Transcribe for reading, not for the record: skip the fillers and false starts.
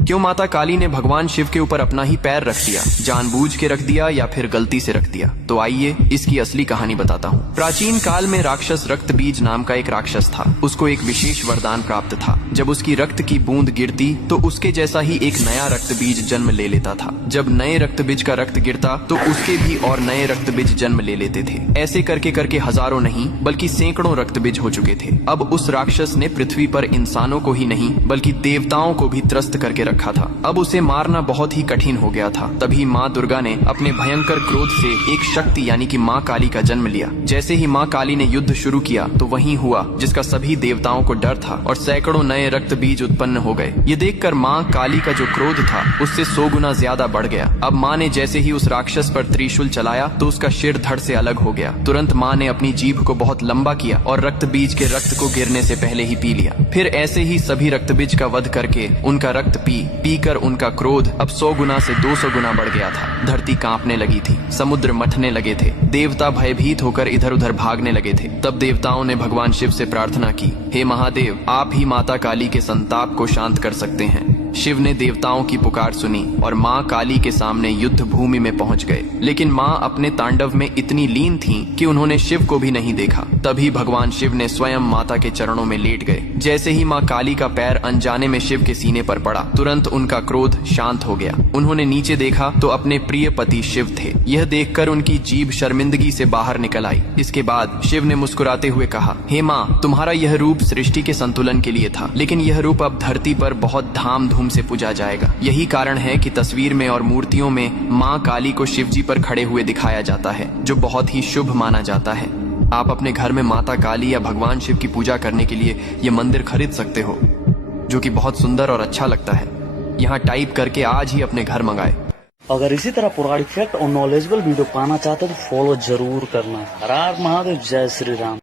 क्यों माता काली ने भगवान शिव के ऊपर अपना ही पैर रख दिया? जानबूझ के रख दिया या फिर गलती से रख दिया? तो आइए इसकी असली कहानी बताता हूँ। प्राचीन काल में राक्षस रक्त बीज नाम का एक राक्षस था। उसको एक विशेष वरदान प्राप्त था। जब उसकी रक्त की बूंद गिरती तो उसके जैसा ही एक नया रक्त बीज जन्म ले लेता था। जब नए रक्त बीज का रक्त गिरता तो उसके भी और नए रक्त बीज जन्म ले लेते थे। ऐसे करके करके हजारों नहीं बल्कि सैकड़ों रक्त बीज हो चुके थे। अब उस राक्षस ने पृथ्वी पर इंसानों को ही नहीं बल्कि देवताओं को भी त्रस्त करके रखा था। अब उसे मारना बहुत ही कठिन हो गया था। तभी माँ दुर्गा ने अपने भयंकर क्रोध से एक शक्ति यानी कि माँ काली का जन्म लिया। जैसे ही माँ काली ने युद्ध शुरू किया तो वही हुआ जिसका सभी देवताओं को डर था और सैकड़ों नए रक्त बीज उत्पन्न हो गए। ये देखकर माँ काली का जो क्रोध था उससे 100 गुना ज्यादा बढ़ गया। अब माँ ने जैसे ही उस राक्षस पर त्रिशूल चलाया तो उसका सिर धड़ से अलग हो गया। तुरंत माँ ने अपनी जीभ को बहुत लंबा किया और रक्त बीज के रक्त को गिरने से पहले ही पी लिया। फिर ऐसे ही सभी रक्त बीज का वध करके उनका रक्त पी कर उनका क्रोध अब 100 गुना से 200 गुना बढ़ गया था। धरती कांपने लगी थी, समुद्र मथने लगे थे, देवता भयभीत होकर इधर उधर भागने लगे थे। तब देवताओं ने भगवान शिव से प्रार्थना की, हे महादेव, आप ही माता काली के संताप को शांत कर सकते हैं। शिव ने देवताओं की पुकार सुनी और माँ काली के सामने युद्ध भूमि में पहुंच गए। लेकिन माँ अपने तांडव में इतनी लीन थीं कि उन्होंने शिव को भी नहीं देखा। तभी भगवान शिव ने स्वयं माता के चरणों में लेट गए। जैसे ही माँ काली का पैर अनजाने में शिव के सीने पर पड़ा, तुरंत उनका क्रोध शांत हो गया। उन्होंने नीचे देखा तो अपने प्रिय पति शिव थे। यह देखकर उनकी जीभ शर्मिंदगी से बाहर निकल आई। इसके बाद शिव ने मुस्कुराते हुए कहा, हे माँ, तुम्हारा यह रूप सृष्टि के संतुलन के लिए था, लेकिन यह रूप अब धरती पर बहुत धाम धूम से पूजा जाएगा। यही कारण है कि तस्वीर में और मूर्तियों में माँ काली को शिव जी पर खड़े हुए दिखाया जाता है, जो बहुत ही शुभ माना जाता है। आप अपने घर में माता काली या भगवान शिव की पूजा करने के लिए ये मंदिर खरीद सकते हो, जो कि बहुत सुंदर और अच्छा लगता है। यहाँ टाइप करके आज ही अपने घर मंगाए। अगर इसी तरह पुरानी फैक्ट और नॉलेजेबल वीडियो पाना चाहते हो तो फॉलो जरूर करना। हर हर महादेव, जय श्री राम।